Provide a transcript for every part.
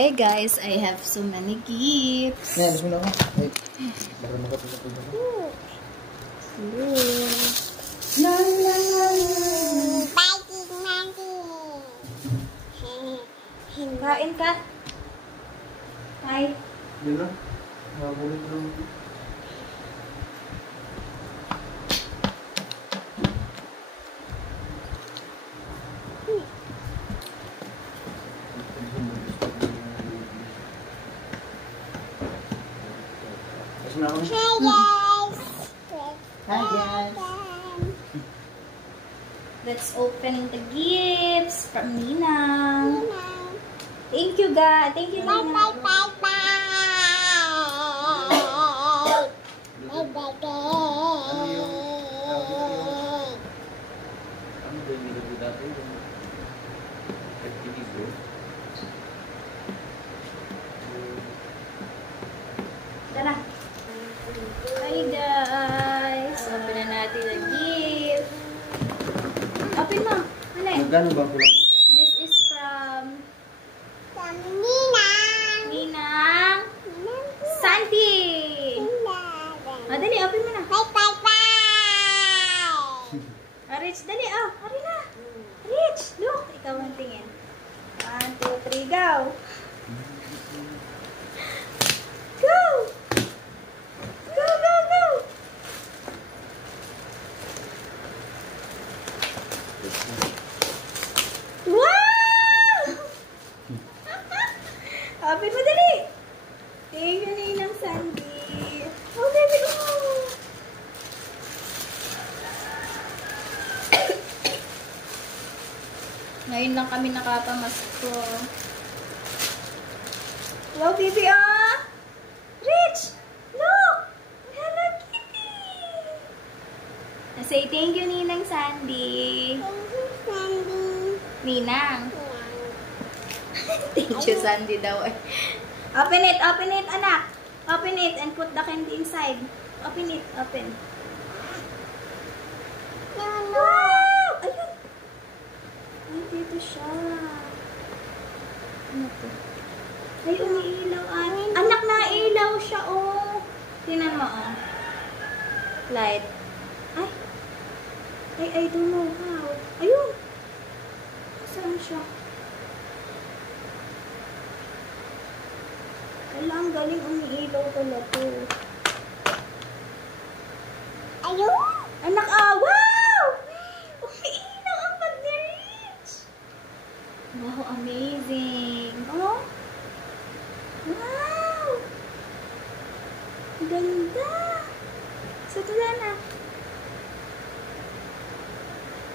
Hey guys, I have so many gifts. Nah, alas mo na ako. Wait. Baka nakapagod ako. La la la la. Kain ka. Hi. Yun na. Nakakulit lang. Hi guys! Let's open the gifts from Ninang. Thank you, guys. Thank you, Ninang. Tara. Hi guys! Open na natin ang gift. Open mo. Ano eh? Magkano ba kulang? This is from Ninang Santi. Dali, open mo na. Rich, dali. Ari na. Rich, look. Ikaw ang tingin. 1, 2, 3, go. Go! Go, go, go! Wow! Open mo dali! Thank you, Ninang Sandy. Oh, baby, go! Ngayon lang kami nakapamasko. Wow, baby, Rich! Look! Hello, Kitty! Say thank you, Ninang Sandy. Ninang. Thank you, Sandy daw eh. Open it, anak. Open it and put the candy inside. Open it, open. Wow! Ayun. Ay, dito siya. Ano to? Ay, umiilaw. Anak, nailaw siya, oh. Tingnan mo, oh. Light. Ay, I don't know how. Ayun. Saan siya? Wala, ang galing umiilaw pala to. Ayun! Anak, wow! Umiilaw ang pag ni-reach. Wow, amazing. Oh? Wow! Ganda! So, tula na.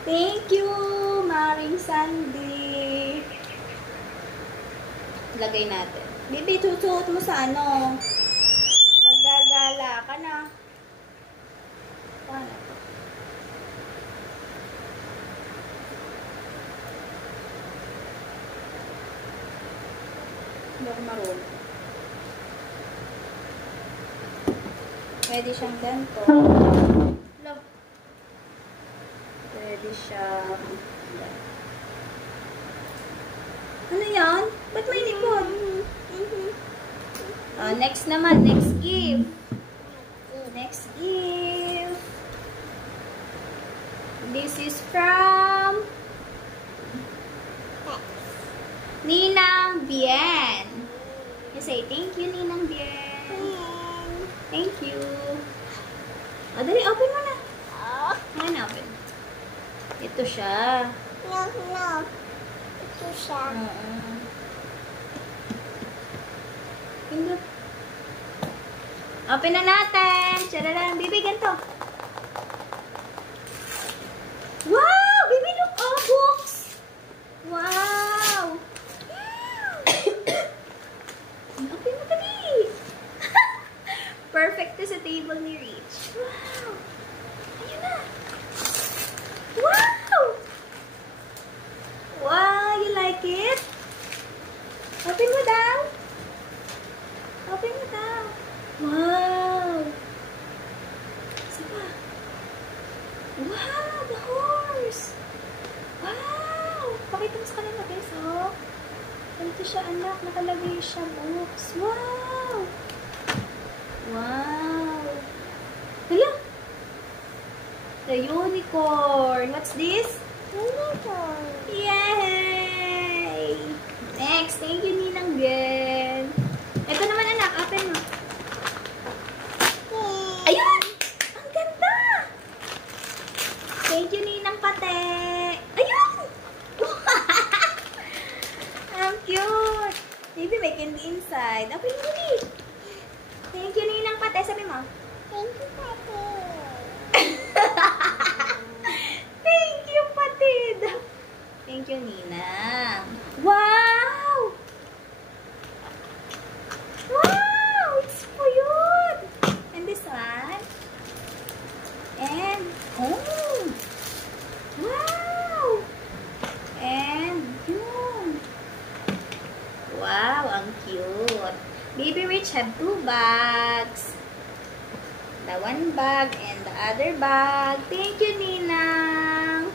Thank you, Maring Sandy. Lagay natin. Bibi, susuot mo sa ano? Paggagala ka na. Paano to? Hindi ako marunong. Pwede siyang ganito. Look. Pwede siyang... Ano yan? Ba't may likod? Next naman. Next gift. Next gift. This is from Ninang Bien. You say thank you, Ninang Bien. Thank you. Dali, open mo na. Ayan, open. Ito siya. No. Ito siya. Pindot. Open na natin. Chararan. Bibi, ganito. Wow! Bibi, look. Oh, books. Wow! Open mo dali. Perfect to sa table ni Rich. Wow! Ayun na. Wow! Wow! You like it? Open mo daw. Open mo daw. Wow! Isa pa. Wow! The horse! Wow! Pakita mo sa kanila, guys, oh. Ganito siya, anak. Nakalagay siya books. Wow! Wow! Hala! The unicorn. What's this? Unicorn. Yay! Next, thank you, Ninang Gwen. Ito naman, anak. Open mo. Ayun! Ang ganda! Thank you, Ninang Pate. Ayun! Ang cute! Maybe may candy inside. Open mo, Nini. Thank you, Ninang Pate. Sabi mo. Thank you, Pati. Thank you, Patid. Thank you, Ninang. Wow! Wow! It's cute! And this one. And, oh! Wow! And, yun. Wow, ang cute. Baby Rich have 2 bags. The one bag and the other bag. Thank you, Ninang.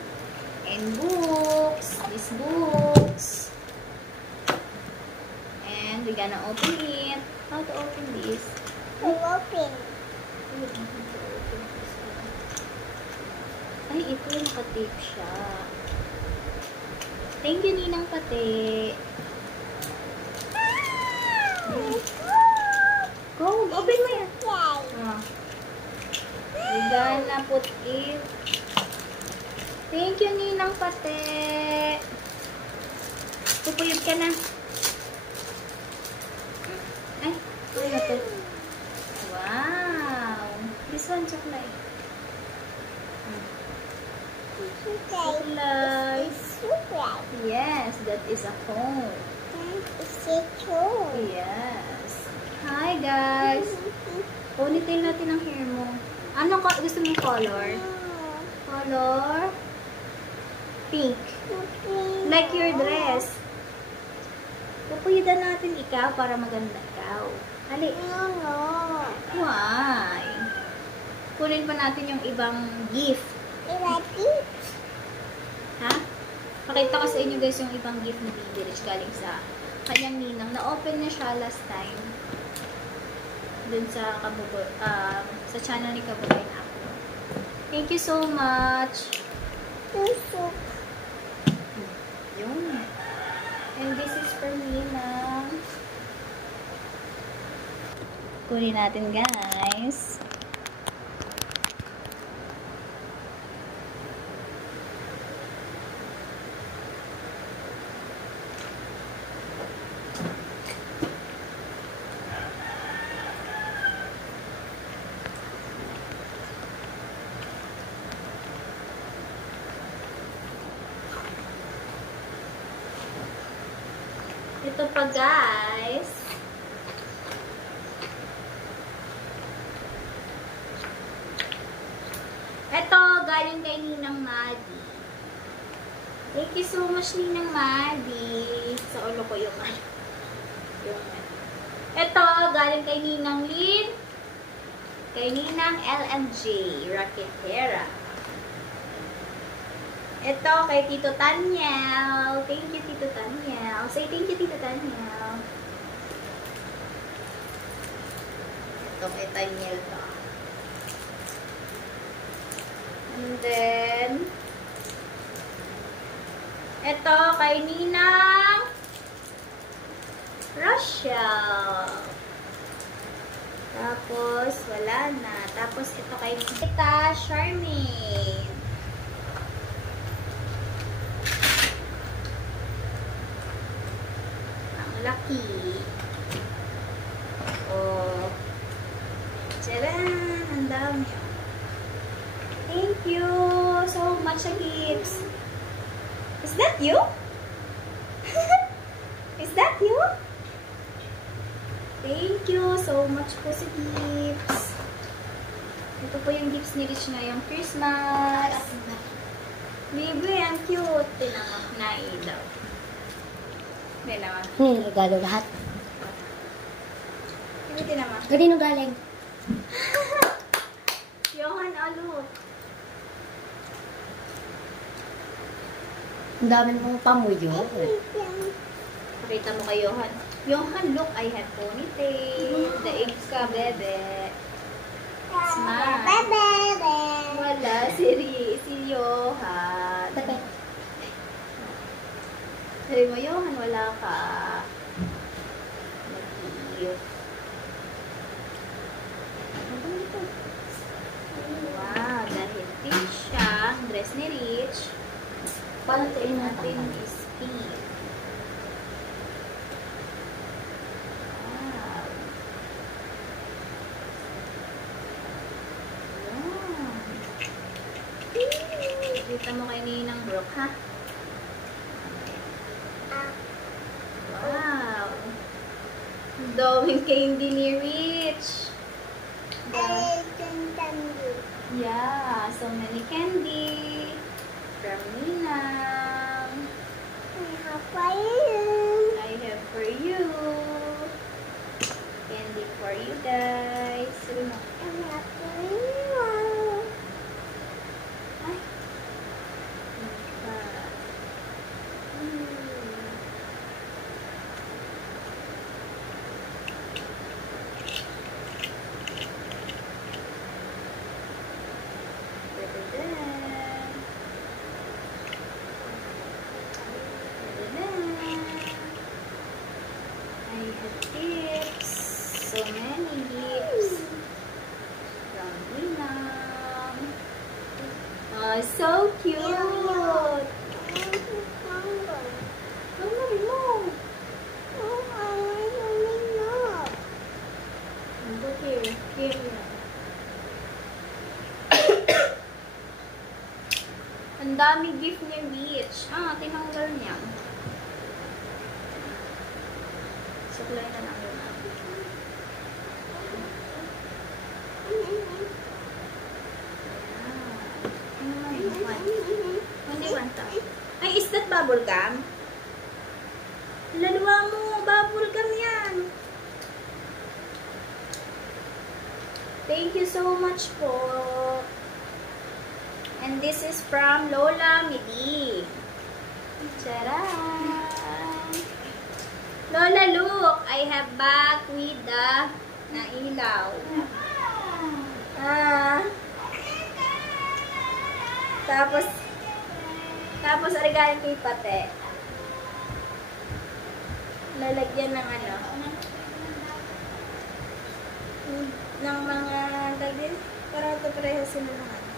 And books. These books. And we're gonna open it. How to open this? Open. Ay, ito. Naka-tape siya. Thank you, Ninang Pate. Go, open mo yan. Ah. We're gonna put it. Thank you, Ninang Pate. Pupuyod ka na. Ay, ano na to? Wow. This one, chocolate. Chocolate. Yes, that is a phone. Yes. Hi, guys. Ponytail natin ang hair mo. Ano gusto mong color? Color? Pink. Like your dress. Pupuyidan natin ikaw para maganda ikaw. Hali. Why? Kunin pa natin yung ibang gift. Ha? Pakita ko sa inyo guys yung ibang gift ni Baby Rich galing sa kanyang ninang. Na-open na siya last time. Dun sa sa channel ni Kabuboy na ako. Thank you so much. Yun. And this is for Ninang. Kunin natin, guys. Ito pa, guys. Ito, galing kay Ninang Madi. Thank you so much, Ninang Madi. Sa ulo ko yung Ito, galing kay Ninang Lynn. Kay Ninang LMJ Raquetera. Ito, kay Tito Tanyel. Thank you, Tito Tanyel. Say thank you, Tito Tanyel. Ito, kay Tanyel to. And then, ito, kay Ninang Rochelle. Tapos, wala na. Tapos, ito kay Tita Charmaine. Lucky. Oh. Tcharan! Ang dami. Thank you so much sa gifts. Is that you? Is that you? Thank you so much po sa gifts. Ito po yung gifts ni Rich ngayong Christmas. Baby, ang cute. Tinamang naidaw. Hindi naman. Hindi regalo lahat. Hindi naman. Kanino galing? Johan Alu. Ang dami mong pamuyo. Pakita mo kay Johan. Johan, look, I have ponytail. Daig ka, bebe. Smile. Bebe. Wala, si Johan. Bebe. Sabi mo, Johan, wala ka. Nag-iiyot. Wow, dahil rich siya. Dress ni Rich. Palutuin natin is pink. Wow. Wow. Kita mo kay Ninang Brooke, ha? Wow. Ang daming candy ni Rich. Yeah, so many candy from Ninang. I have for you. Candy for you guys. Sabi mo. Ay. I have gifts. So many gifts from Ninang. Oh, so cute. Ang lari mo. Look here. Here. Ang daming gift ni Rich. Ah, tinanggal niya. Suklay na lang yun. Only one top. Ay, is that bubble gum? Laluwa mo, bubble gum yan. Thank you so much po. And this is from Lola Midi. Charan! Lola, look! I have bag with the nailaw. Tapos regalo kay Pate. Lalagyan ng ano? Ng mga dagin. Para ito pareho sila ng ano.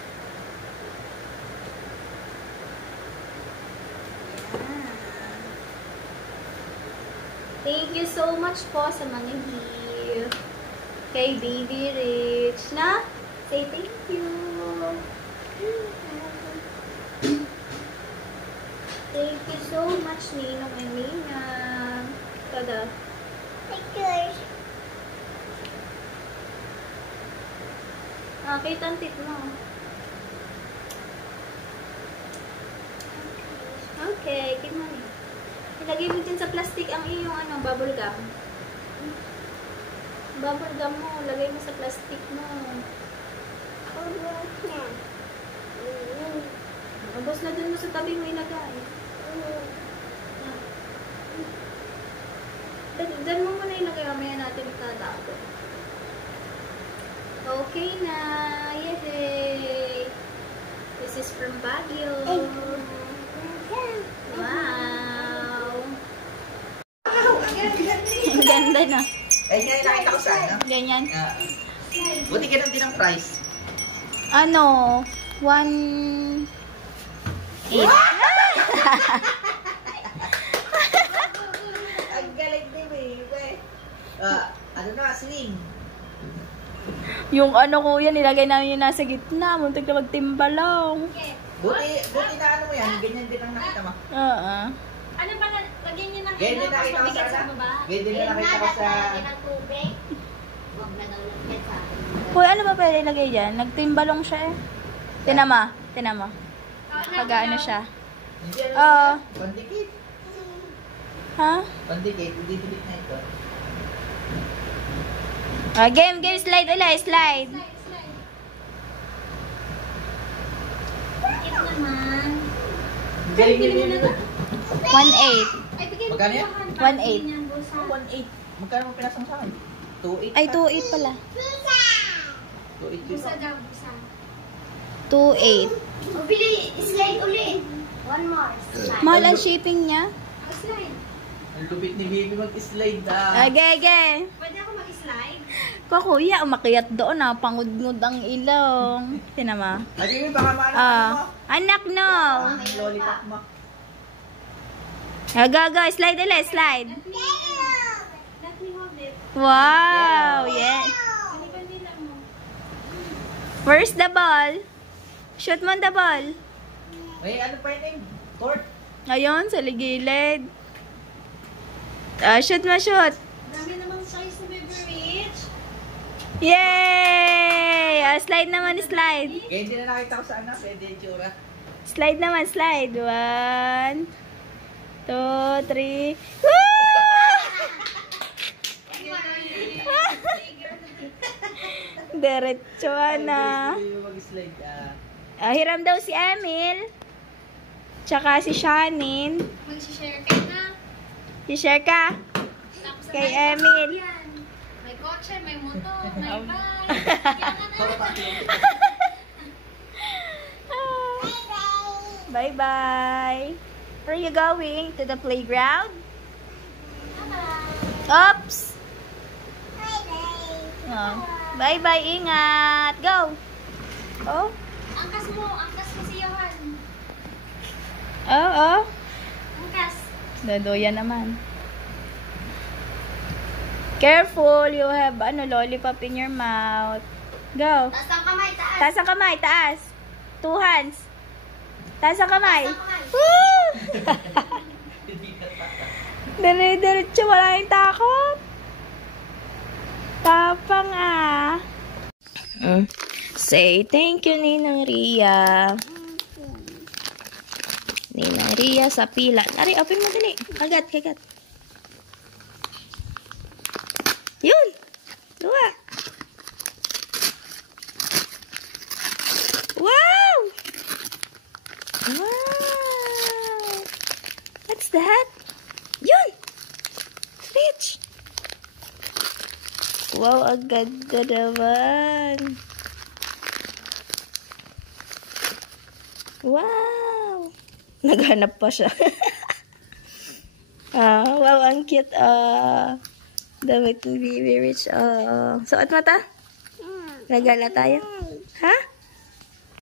Thank you so much po sa mga gift. Kay Baby Rich na say thank you. Thank you so much, Ninong and Ninang. Tada. Kita ang tit mo. Okay, keep mo niya. Ilagay mo din sa plastic ang iyong ano, bubble gum. Bubble gum mo, lagay mo sa plastic mo. Abos na dun mo sa tabi mo ilagay. Dyan mo muna ilagay, mamaya natin itatago. Okay na. Yay! This is from Baguio. Wow! Ang ganda na. Eh, ngayon nakita ko sa ano? Ganyan. Buti ganun din ang price. Ano? 1.8. Ang galing din eh. Ano na, swing. Yung ano ko yan, nilagay namin yung nasa gitna. Muntik na magtimbalong. Buti na ano mo yan, ganyan din ang nakita mo. Oo. Ano ba, lagyan niyo ng Ganyan din nakita ko sa ano? Ganyan din nakita ko sa... Lagyan ng tubig. Huwag na daw lagyan sa akin. Uy, ano ba pwede ilagay dyan? Nagtimbalong siya eh. Tinama. Pag-ano siya. Hindi ano Oo. yan? Pandikit. Ha? Pandikit, i-delete na ito. Game, slide ulit, slide. Bakit naman? Galing din yun ito. 1.8. Ay, bigay mo Magkano yan? yung 1.8. Yan, bulsa. 1.8. Magkano mo pinasang sa akin? 2.8. Ay, 2.8 pala. 2.8 Bulsa dito. daw, bulsa. 2.8. O, bili, slide uli. One more. Slide. Mahal ang shipping niya. Slide. Ang lupit ni Baby mag-slide Agege. Pwede ako mag-slide? Ko kuya, umakyat doon ah. Pangudngud ang ilong. Tinama. Ay, Baby, baka maano mo. Anak no. Ang lollipop mo. Go. Slide ulit. Slide. Let me hold it. Wow. Yes. Ano ba nila mo? Where's the ball? Shoot mo the ball. May ano pa yun eh? Court. Ayun, sa ligilid. Shoot mo, shoot. Dami namang size sa Baby Rich. Yay! Slide naman, slide. Kaya hindi na nakita ko sa ano. Pwede yung tsura. Slide naman, slide. 1, 2, 3. Woo! Diretso na. Baby mag-slide Hiram daw si Emil. Tsaka si Shanin. Mag-share kayo na. I-share ka. Tapos Kay may Emil. yan. May kotse, may motor, may bike. Yan na. Bye-bye. Where are you going? To the playground? Bye-bye. Oops! Oh. Bye-bye, ingat. Go! Oh? Angkas mo si Johan. Oh. Angkas. Dodoya naman. Careful, you have lollipop in your mouth. Go. Taas ang kamay, taas. Taas ang kamay, taas. 2 hands. Taas ang kamay. Taas ang kamay. Woo! Dire-diretso, wala yung takot. Tapang Say thank you, Ninang Ria. Ninang Ria sa pila. Nari, open mo dali. Kagat. Yun. Luwa. Wow! What's that? Yun! Rich! Wow, ang ganda naman. Wow! Naghanap pa siya. Wow, ang cute. Damit ni Baby Rich. Suot mo ta? Nagala tayo. Ha?